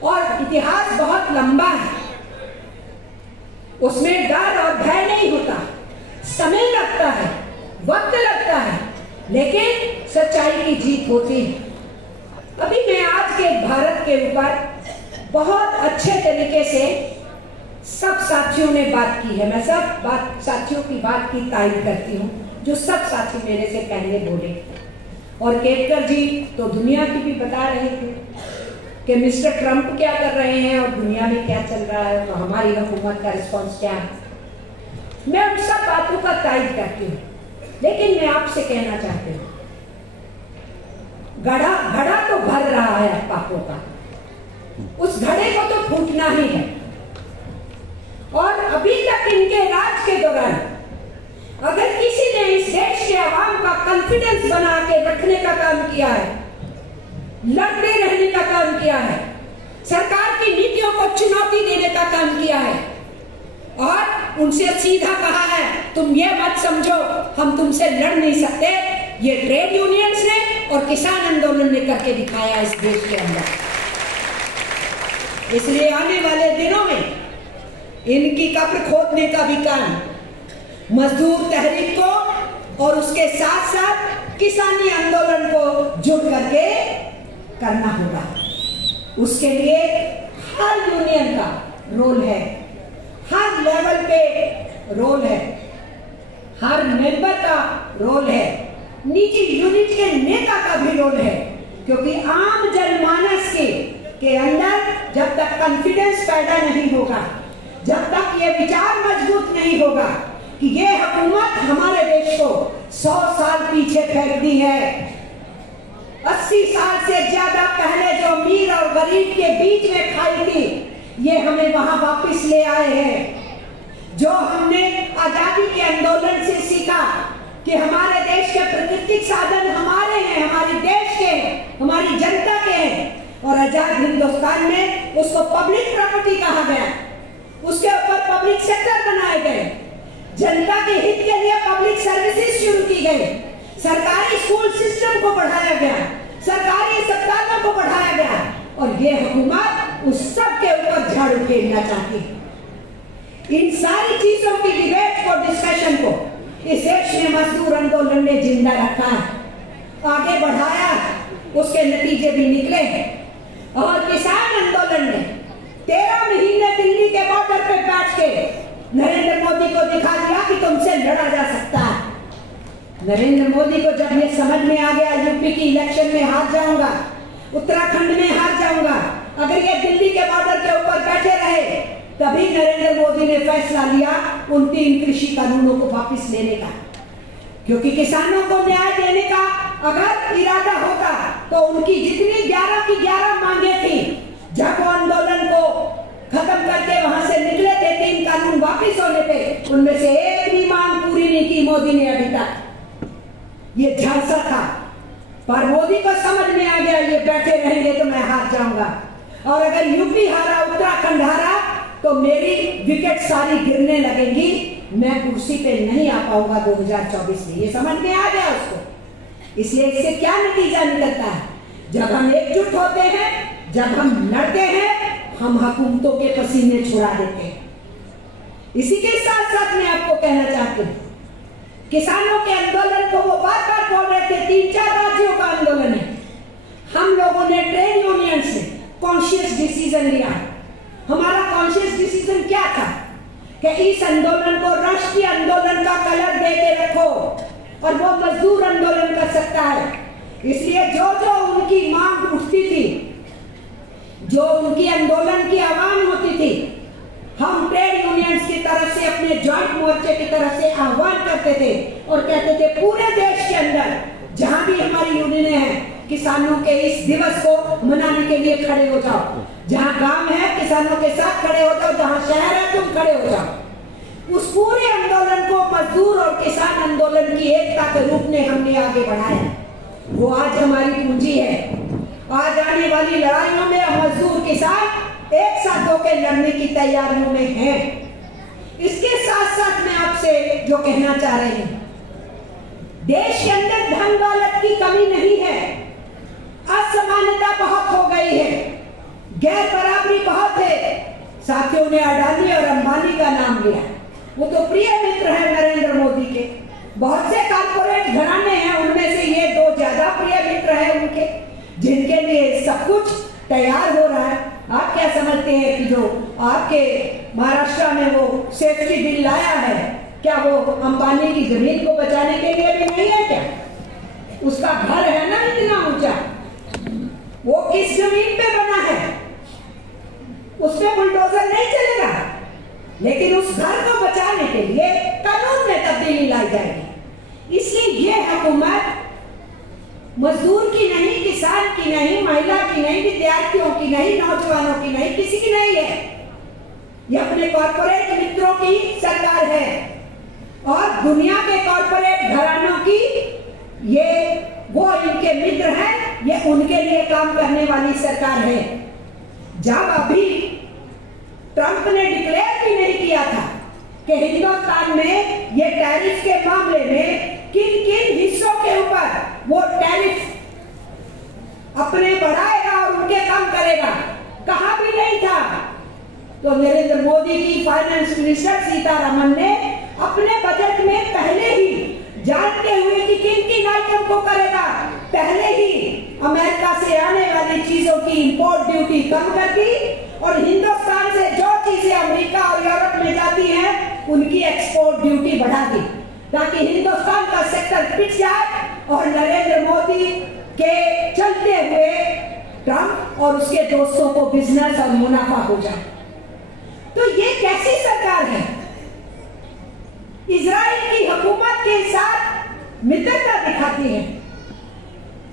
और इतिहास बहुत लंबा है, उसमें डर और भय नहीं होता, समय लगता है, वक्त लगता है, लेकिन सच्चाई की जीत होती है। अभी मैं आज के भारत के ऊपर बहुत अच्छे तरीके से सब साथियों ने बात की है। मैं सब साथियों की बात की तारीफ करती हूँ, जो सब साथी मेरे से पहले बोले। और केतकर जी तो दुनिया की भी बता रहे थे कि मिस्टर ट्रंप क्या कर रहे हैं और दुनिया में क्या चल रहा है, तो हमारी हुकूमत का रिस्पॉन्स क्या है। मैं उन सब बातों का तारीफ करती हूँ, लेकिन मैं आपसे कहना चाहती हूँ, घड़ा तो भर रहा है पापों का, उस घड़े को तो फूटना ही है। और अभी तक इनके राज के दौरान अगर किसी ने इस देश के आवाम का कॉन्फिडेंस बना के रखने का काम किया है, लड़ते रहने का काम किया है, सरकार की नीतियों को चुनौती देने का काम किया है, और उनसे सीधा कहा है तुम ये मत समझो हम तुमसे लड़ नहीं सकते, ये ट्रेड यूनियंस ने और किसान आंदोलन ने करके दिखाया इस देश के अंदर। इसलिए आने वाले दिनों में इनकी कब्र खोदने का भी काम मजदूर तहरीक को और उसके साथ साथ किसानी आंदोलन को जुड़ करके करना होगा। उसके लिए हर यूनियन का रोल है, हर लेवल पे रोल है, हर मेंबर का रोल है, निजी यूनिट के नेता का भी रोल है, क्योंकि आम जनमानस के अंदर जब तक कॉन्फिडेंस पैदा नहीं होगा, जब तक ये विचार मजबूत नहीं होगा कि ये हुकूमत हमारे देश को 100 साल पीछे फेंक दी है, 80 साल से ज्यादा पहले जो अमीर और गरीब के बीच में खाई थी, ये हमें वहां वापस ले आए हैं। जो हमने आजादी के आंदोलन से सीखा कि हमारे देश के प्राकृतिक साधन हमारे हैं, हमारे देश के हैं, हमारी जनता के हैं, और आजाद हिंदुस्तान में उसको पब्लिक प्रॉपर्टी कहा गया, उसके ऊपर पब्लिक सेक्टर बनाए गए, जनता के हित के लिए पब्लिक सर्विसेज शुरू की गई, सरकारी स्कूल सिस्टम को बढ़ाया गया, सरकारी अस्पतालों को बढ़ाया गया, और ये हुकूमत उस सब के ऊपर झाड़ू फेरना चाहती है। इन सारी चीजों की डिबेट को, डिस्कशन को इस देश में मजदूर आंदोलन ने जिंदा रखा है, आगे बढ़ाया, उसके नतीजे भी निकले हैं। और किसान आंदोलन ने 13 महीने दिल्ली के बॉर्डर पे बैठ के नरेंद्र मोदी को दिखा दिया कि तुमसे लड़ा जा सकता है। नरेंद्र मोदी को जब ये समझ में आ गया यूपी की इलेक्शन में हार जाऊंगा, उत्तराखंड में हार जाऊंगा, अगर ये दिल्ली के बॉर्डर के ऊपर बैठे रहे, तभी नरेंद्र मोदी ने फैसला लिया उन 3 कृषि कानूनों को वापस लेने का, क्योंकि किसानों को न्याय देने का अगर इरादा होता तो उनकी जितनी 11 की 11 मांगे थी, जब वो आंदोलन को खत्म करके वहां से निकले थे 3 कानून वापस होने पे, उनमें से एक भी मांग पूरी नहीं की मोदी ने अभी तक। ये झांसा था, पर मोदी को समझ में आ गया ये बैठे रहेंगे तो मैं हार जाऊंगा, और अगर यूपी हारा, उत्तराखंड हारा, तो मेरी विकेट सारी गिरने लगेंगी, मैं कुर्सी पे नहीं आ पाऊंगा 2024 में। ये समझ में आ गया उसको। इसलिए इससे क्या नतीजा निकलता है, जब हम एकजुट होते हैं, जब हम लड़ते हैं, हम हुकूमतों के पसीने छुड़ा देते हैं। इसी के साथ साथ मैं आपको कहना चाहती हूँ, किसानों के आंदोलन को वो बार बार बोल रहे थे 3-4 राज्यों का आंदोलन है, हम लोगों ने ट्रेड यूनियन से कॉन्शियस डिसीजन लिया। हमारा कॉन्शियस डिसीजन क्या था कि इस आंदोलन को राष्ट्रीय आंदोलन का कलर दे के रखो, और वो मजदूर आंदोलन कर सकता है। इसलिए जो जो उनकी मांग उठती थी, जो उनकी आंदोलन की आह्वान होती थी, हम ट्रेड यूनियंस की तरफ से, अपने जॉइंट मोर्चे की तरफ से आह्वान करते थे और कहते थे पूरे देश के अंदर जहां भी हमारी यूनियनें हैं, किसानों के इस दिवस को मनाने के लिए खड़े हो जाओ। जहां गांव है किसानों के साथ खड़े हो जाओ, जहां शहर है तुम खड़े हो जाओ। उस पूरे आंदोलन को मजदूर और किसान आंदोलन की एकता के रूप में हमने आगे बढ़ाया। वो आज हमारी पूंजी है। आज आने वाली लड़ाइयों में मजदूर किसान एक साथ होकर लड़ने की तैयारियों में हैं। इसके साथ साथ मैं आपसे जो कहना चाह रही हूं, देश के अंदर धन दौलत की कमी नहीं है, असमानता बहुत हो गई है, गैर बराबरी बहुत है। साथियों ने अडानी और अंबानी का नाम लिया, वो तो प्रिय मित्र है नरेंद्र मोदी के। बहुत से कारपोरेट घराने हैं, उनमें से ये 2 ज्यादा प्रिय मित्र हैं उनके। जिनके लिए सब कुछ तैयार हो रहा है। आप क्या समझते हैं कि जो आपके महाराष्ट्र में वो सेफ्टी बिल लाया है, क्या वो अंबानी की जमीन को बचाने के लिए भी नहीं है क्या? उसका घर है ना इतना ऊंचा, वो किस जमीन पे बना है? उस पे बुलडोजर नहीं चलेगा, लेकिन उस घर को बचाने के लिए कानून में तब्दीली लाई जाएगी। इसलिए ये हुकूमत मजदूर की नहीं, किसान की नहीं, महिला की नहीं, विद्यार्थियों की नहीं, नौजवानों की नहीं, किसी की नहीं है। ये अपने कॉर्पोरेट मित्रों की सरकार है और दुनिया के कॉर्पोरेट घरानों की ये वो इनके मित्र हैं, ये उनके लिए काम करने वाली सरकार है। जब अभी ट्रंप ने डिक्लेयर भी नहीं किया था कि हिंदुस्तान में ये टैरिफ के मामले में किन किन हिस्सों के ऊपर वो टैरिफ अपने बढ़ाएगा और उनके कम करेगा, कहा भी नहीं था। तो नरेंद्र मोदी की फाइनेंस मिनिस्टर सीतारमन ने अपने बजट में पहले ही, जानते हुए कि किन किन आइटम को करेगा, पहले ही अमेरिका से आने वाली चीजों की इंपोर्ट ड्यूटी कम कर दी और हिंदुस्तान से जो चीजें अमेरिका और यूरोप में जाती हैं उनकी एक्सपोर्ट ड्यूटी बढ़ा दी, ताकि हिंदुस्तान का सेक्टर पिट जाए और नरेंद्र मोदी के चलते हुए ट्रंप और उसके दोस्तों को बिजनेस और मुनाफा हो जाए। तो ये कैसी सरकार है? इजराइल की हुकूमत के साथ मित्रता दिखाती है,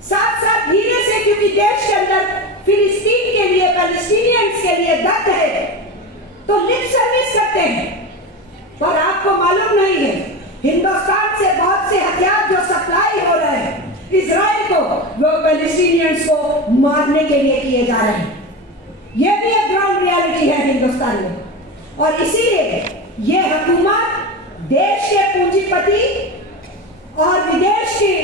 साथ साथ धीरे से, क्योंकि देश के अंदर फिलिस्तीन के लिए, पैलेस्टीनियंस के लिए दर्द है, तो लिप सर्विस करते हैं। पर आपको मालूम नहीं है, हिंदुस्तान से बहुत से हथियार जो सप्लाई हो रहे हैं इजराइल को, वो पैलेस्टीनियंस को मारने के लिए किए जा रहे हैं। ये भी एक ग्राउंड रियलिटी है हिंदुस्तान में। और इसीलिए ये हुकूमत देश के पूंजीपति और विदेश की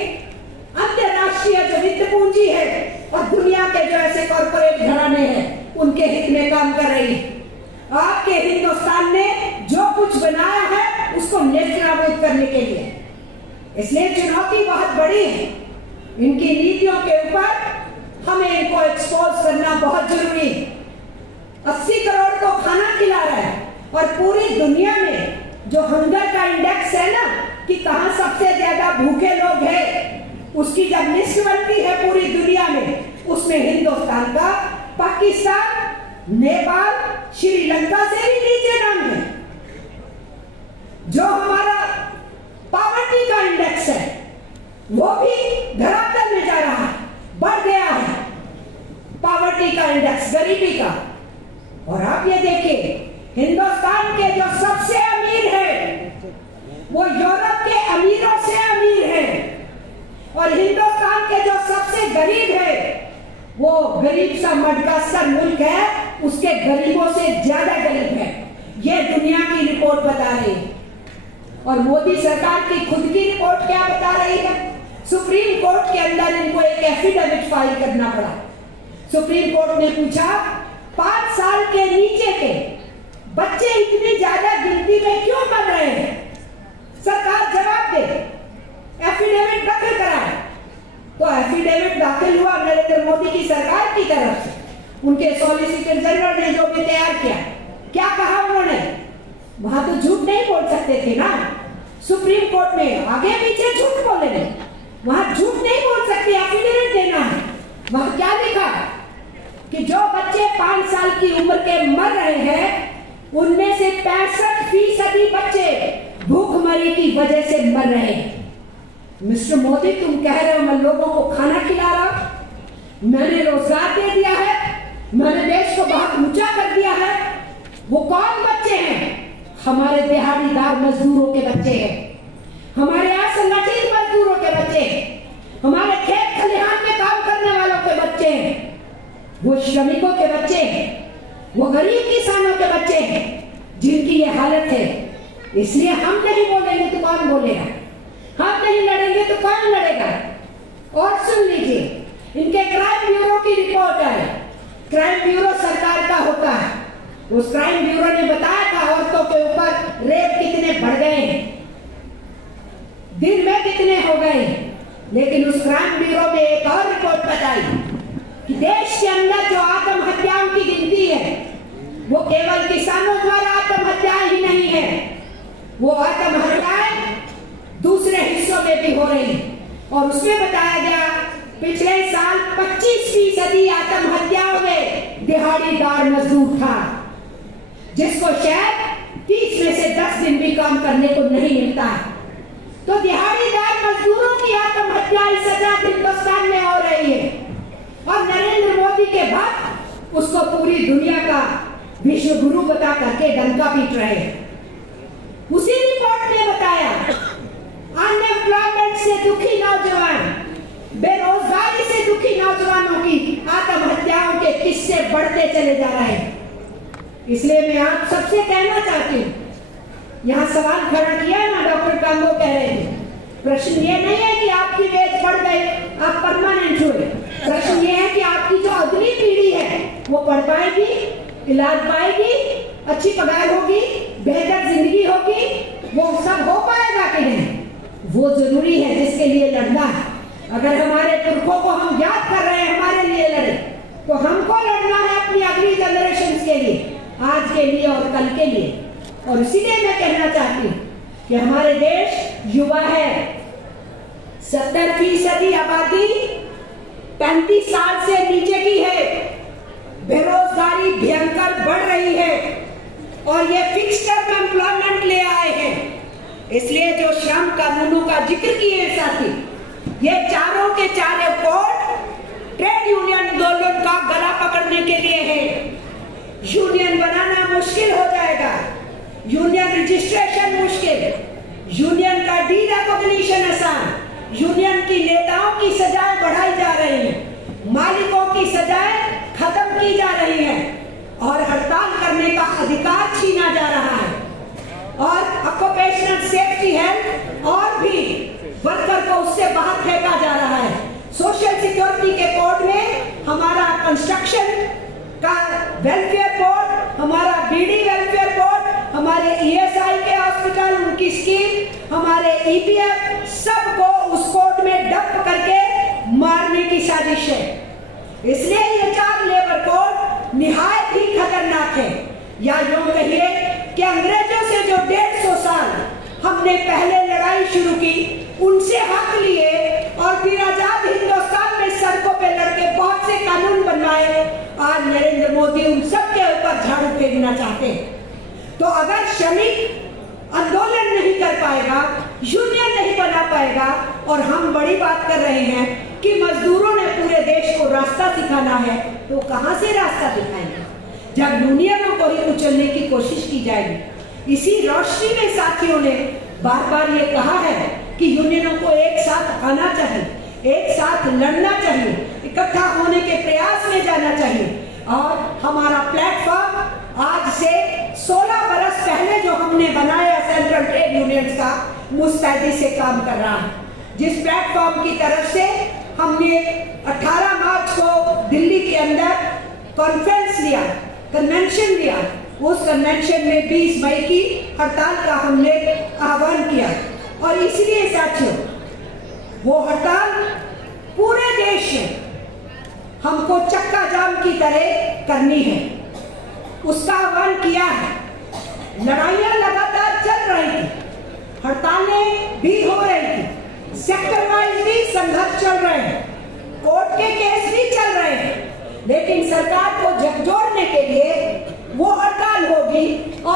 अंतरराष्ट्रीय जो वित्त पूंजी है और दुनिया के जो ऐसे कॉर्पोरेट घराने हैं उनके हित में काम कर रही है। आपके हिंदुस्तान ने जो कुछ बनाया है उसको नेस्तनाबूद करने के लिए, इसलिए चुनौती बहुत बड़ी है। इनकी नीतियों के ऊपर हमें इनको एक्सपोज करना बहुत जरूरी है। 80 करोड़ को खाना खिला रहा है और पूरी दुनिया में जो हंगर का इंडेक्स है ना, कि कहां सबसे ज्यादा भूखे लोग हैं, उसकी जब लिस्ट बनती है पूरी दुनिया में, उसमें हिंदुस्तान का पाकिस्तान, नेपाल, श्रीलंका से भी नीचे नाम है। जो हमारा पॉवर्टी का इंडेक्स है वो भी धरातल में जा रहा है, बढ़ गया है पॉवर्टी का इंडेक्स, गरीबी का। और आप ये देखिए, हिंदुस्तान के जो सबसे अमीर है वो यूरोप के अमीरों से अमीर है, और हिंदुस्तान के जो सबसे गरीब है वो गरीब सा मडगास्कर मुल्क है, उसके गरीबों से ज्यादा गरीब है। ये दुनिया की रिपोर्ट बता रही है। और मोदी सरकार की खुद की रिपोर्ट क्या बता रही है? सुप्रीम कोर्ट के अंदर इनको एक एफिडेविट फाइल करना पड़ा। सुप्रीम कोर्ट ने पूछा 5 साल के नीचे के बच्चे इतनी ज्यादा गिनती में क्यों मर रहे हैं? सरकार जवाब दे, एफिडेविट दाखिल कराए। तो एफिडेविट दाखिल हुआ नरेंद्र मोदी की सरकार की तरफ से। उनके सॉलिसिटर जनरल ने जो भी तैयार किया, क्या कहा उन्होंने? वहां तो झूठ नहीं बोल सकते थे ना, सुप्रीम कोर्ट में आगे पीछे झूठ बोले नहीं, वहां झूठ नहीं बोल सकते, एफिडेविट देना है। वहां क्या लिखा कि जो बच्चे 5 साल की उम्र के मर रहे हैं उनमें से 65% बच्चे भूखमरी की वजह से मर रहे हैं। मिस्टर मोदी, तुम कह रहे हो मैं लोगों को खाना खिला रहा हूं, मैंने रोजगार दे दिया है, मैंने देश को बहुत ऊंचा कर दिया है। वो कौन बच्चे हैं? हमारे दिहाड़ीदार मजदूरों के बच्चे हैं, हमारे असंगठित मजदूरों के बच्चे हैं, हमारे खेत खलिहान में काम करने वालों के बच्चे हैं, वो श्रमिकों के बच्चे हैं, वो गरीब किसानों के बच्चे हैं जिनकी ये हालत है। इसलिए हम नहीं बोलेंगे तो कौन बोलेगा? हम नहीं लड़ेंगे तो कौन लड़ेगा? और सुन लीजिए, इनके क्राइम ब्यूरो की रिपोर्ट है। क्राइम ब्यूरो सरकार का होता है। उस क्राइम ब्यूरो ने बताया था औरतों के ऊपर रेप कितने बढ़ गए हैं, दिन में कितने हो गए हैं। लेकिन उस क्राइम ब्यूरो में एक और रिपोर्ट बताई कि देश के अंदर जो आत्महत्याओं की गिनती है वो केवल किसानों द्वारा आत्महत्याएं ही नहीं है, वो आत्महत्याएं दूसरे हिस्सों में भी हो रही। और उसमें बताया गया पिछले साल 25% आत्महत्याओं में दिहाड़ीदार मजदूर था, जिसको शायद 30 में से 10 दिन भी काम करने को नहीं मिलता है। तो दिहाड़ीदार मजदूरों की आत्महत्या इस आजाद हिंदुस्तान में हो रही है और नरेंद्र मोदी के बाद उसको पूरी दुनिया का विश्व गुरु बता करके डंका पीट रहे हैं। उसी रिपोर्ट ने बताया अनएम्प्लॉयमेंट से दुखी नौजवान, बेरोजगारी से दुखी नौजवानों की आत्महत्याओं के किस्से बढ़ते चले जा रहे हैं। इसलिए मैं आप सबसे कहना चाहती हूँ, यहाँ सवाल खड़ा किया है ना, डॉक्टर कांगो कह रहे थे, प्रश्न ये नहीं है कि आपकी वेज बढ़ गई, आप परमानेंट हुए। प्रश्न ये है कि आपकी जो अगली पीढ़ी है वो पढ़ पाएगी, इलाज पाएगी, अच्छी पगार होगी, बेहतर जिंदगी होगी, वो सब हो पाएगा कि नहीं? वो जरूरी है जिसके लिए लड़ना है। अगर हमारे पुरखों को हम याद कर रहे हैं हमारे लिए लड़े, तो हमको लड़ना है अपनी अगली जनरेशन के लिए, आज के लिए और कल के लिए। और इसीलिए मैं कहना चाहती हूँ कि हमारे देश युवा है, 70% आबादी 35 साल से नीचे की है, बेरोजगारी भयंकर बढ़ रही है और ये फिक्स्ड टर्म एम्प्लॉयमेंट ले आए हैं। इसलिए जो श्रम कानूनों का जिक्र किए साथी, ये चारों के चारों कोड ट्रेड यूनियन आंदोलन का गला पकड़ने के लिए है। यूनियन बनाना मुश्किल हो जाएगा, यूनियन रजिस्ट्रेशन मुश्किल, यूनियन का डी रिकॉग्निशन आसान, यूनियन की नेताओं की सजाएं बढ़ाई जा रही हैं, मालिकों की सजाएं खत्म की जा रही हैं और हड़ताल करने का अधिकार छीना जा रहा है और ऑक्यूपेशनल सेफ्टी हेल्थ और भी वर्कर को उससे बाहर फेंका जा रहा है। सोशल सिक्योरिटी के कोड में हमारा कंस्ट्रक्शन का वेलफेयर बोर्ड, हमारा बीडी वेलफेयर बोर्ड, हमारे ईएसआई के हॉस्पिटल, उनकी स्कीम, हमारे ईपीएफ, सबको उस कोड में डंप करके मारने की साजिश है। इसलिए ये 4 लेबर कोड निहायत ही खतरनाक है। या यूं कहिए कि अंग्रेजों से जो 150 साल हमने पहले लड़ाई शुरू की, उनसे हक लिए और फिर आजाद हिंदुस्तान में सड़कों पे लड़के बहुत से कानून बनवाए, आज नरेंद्र मोदी उन सब के ऊपर झाड़ू फेंकना चाहते हैं। तो अगर श्रमिक आंदोलन नहीं कर पाएगा, यूनियन नहीं बना पाएगा, और हम बड़ी बात कर रहे हैं कि मजदूरों ने पूरे देश को रास्ता दिखाना है, तो कहां से रास्ता दिखाएंगे जब यूनियनों को ही कुचलने की कोशिश की जाएगी। इसी रोशनी में साथियों ने बार बार ये कहा है कि यूनियनों को एक साथ आना चाहिए, एक साथ लड़ना चाहिए, इकट्ठा होने के प्रयास में जाना चाहिए। और हमारा प्लेटफॉर्म आज से 16 बरस पहले जो हमने बनाया सेंट्रल ट्रेड यूनियंस का, मुस्तैदी से काम कर रहा है। जिस प्लेटफॉर्म की तरफ से हमने 18 मार्च को दिल्ली के अंदर कॉन्फ्रेंस लिया, कन्वेंशन लिया, उस कन्वेंशन में 20 मई की हड़ताल का हमने आह्वान किया। और इसलिए साथियों, वो हड़ताल पूरे देश में हमको चक्का जाम की तरह करनी है, उसका आह्वान किया है। लड़ाइयां लगातार चल रही थी, हड़तालें भी हो रही थी, सेक्टर वाइज भी संघर्ष चल रहे हैं, कोर्ट के केस भी चल रहे हैं, लेकिन सरकार को झकझोरने के लिए वो हड़ताल होगी और